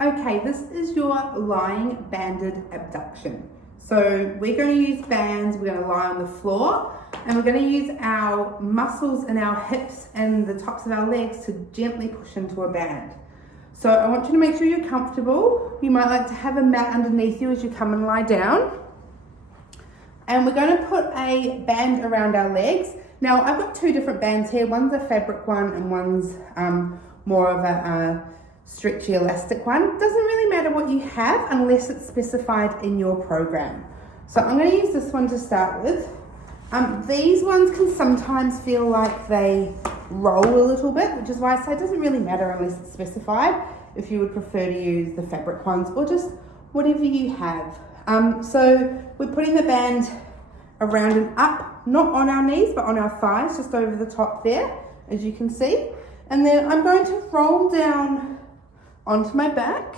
Okay, this is your lying banded abduction. So we're going to use bands, we're going to lie on the floor, and we're going to use our muscles in our hips and the tops of our legs to gently push into a band. So I want you to make sure you're comfortable. You might like to have a mat underneath you as you come and lie down. And we're going to put a band around our legs. Now I've got two different bands here. One's a fabric one and one's more of a stretchy elastic one. Doesn't really matter what you have unless it's specified in your program. So I'm going to use this one to start with. These ones can sometimes feel like they roll a little bit, which is why I say it doesn't really matter unless it's specified, if you would prefer to use the fabric ones or just whatever you have. So we're putting the band around and up, not on our knees, but on our thighs, just over the top there, as you can see. And then I'm going to roll down onto my back.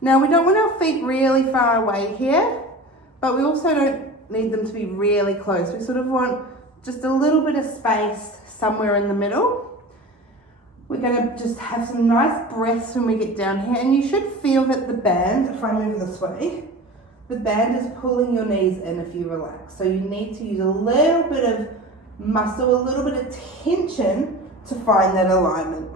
Now we don't want our feet really far away here, but we also don't need them to be really close. We sort of want just a little bit of space somewhere in the middle. We're going to just have some nice breaths when we get down here, and you should feel that the band, if I move this way, the band is pulling your knees in if you relax. So you need to use a little bit of muscle, a little bit of tension to find that alignment.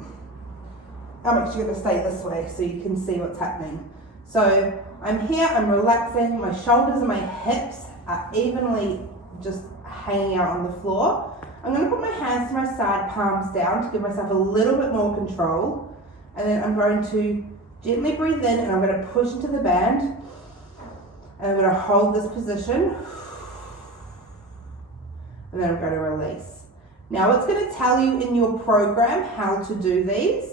I'm actually going to stay this way so you can see what's happening. So I'm here, I'm relaxing, my shoulders and my hips are evenly just hanging out on the floor. I'm going to put my hands to my side, palms down, to give myself a little bit more control. And then I'm going to gently breathe in and I'm going to push into the band. And I'm going to hold this position. And then I'm going to release. Now it's going to tell you in your program how to do these.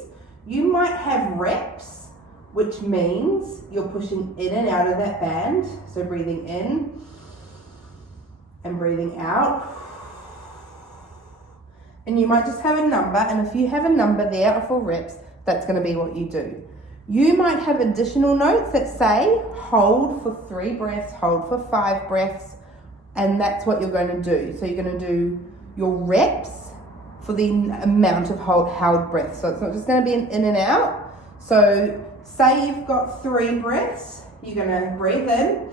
You might have reps, which means you're pushing in and out of that band. So breathing in and breathing out. And you might just have a number, and if you have a number there for reps, that's going to be what you do. You might have additional notes that say hold for 3 breaths, hold for 5 breaths, and that's what you're going to do. So you're going to do your reps for the amount of held breaths. So it's not just going to be an in and out. So say you've got 3 breaths, you're going to breathe in,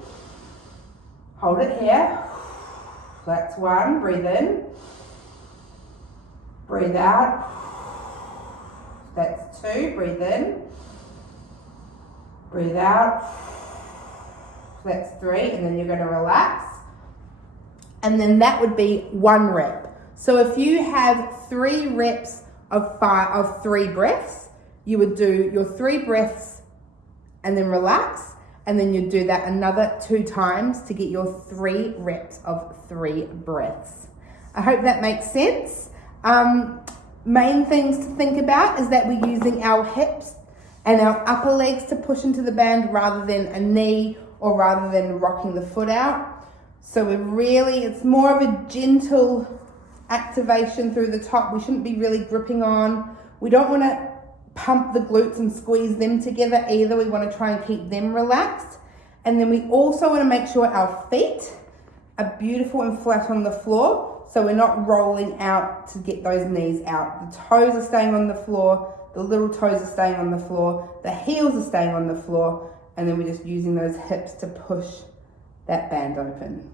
hold it here. That's 1, breathe in, breathe out. That's 2, breathe in, breathe out. That's 3, and then you're going to relax. And then that would be 1 rep. So if you have 3 reps of 3 breaths, you would do your 3 breaths and then relax, and then you'd do that another 2 times to get your 3 reps of 3 breaths. I hope that makes sense. Main things to think about is that we're using our hips and our upper legs to push into the band rather than a knee or rather than rocking the foot out. So it's more of a gentle activation through the top. We shouldn't be really gripping on. We don't want to pump the glutes and squeeze them together either. We want to try and keep them relaxed. And then we also want to make sure our feet are beautiful and flat on the floor, so we're not rolling out to get those knees out. The toes are staying on the floor, the little toes are staying on the floor, the heels are staying on the floor, and then we're just using those hips to push that band open.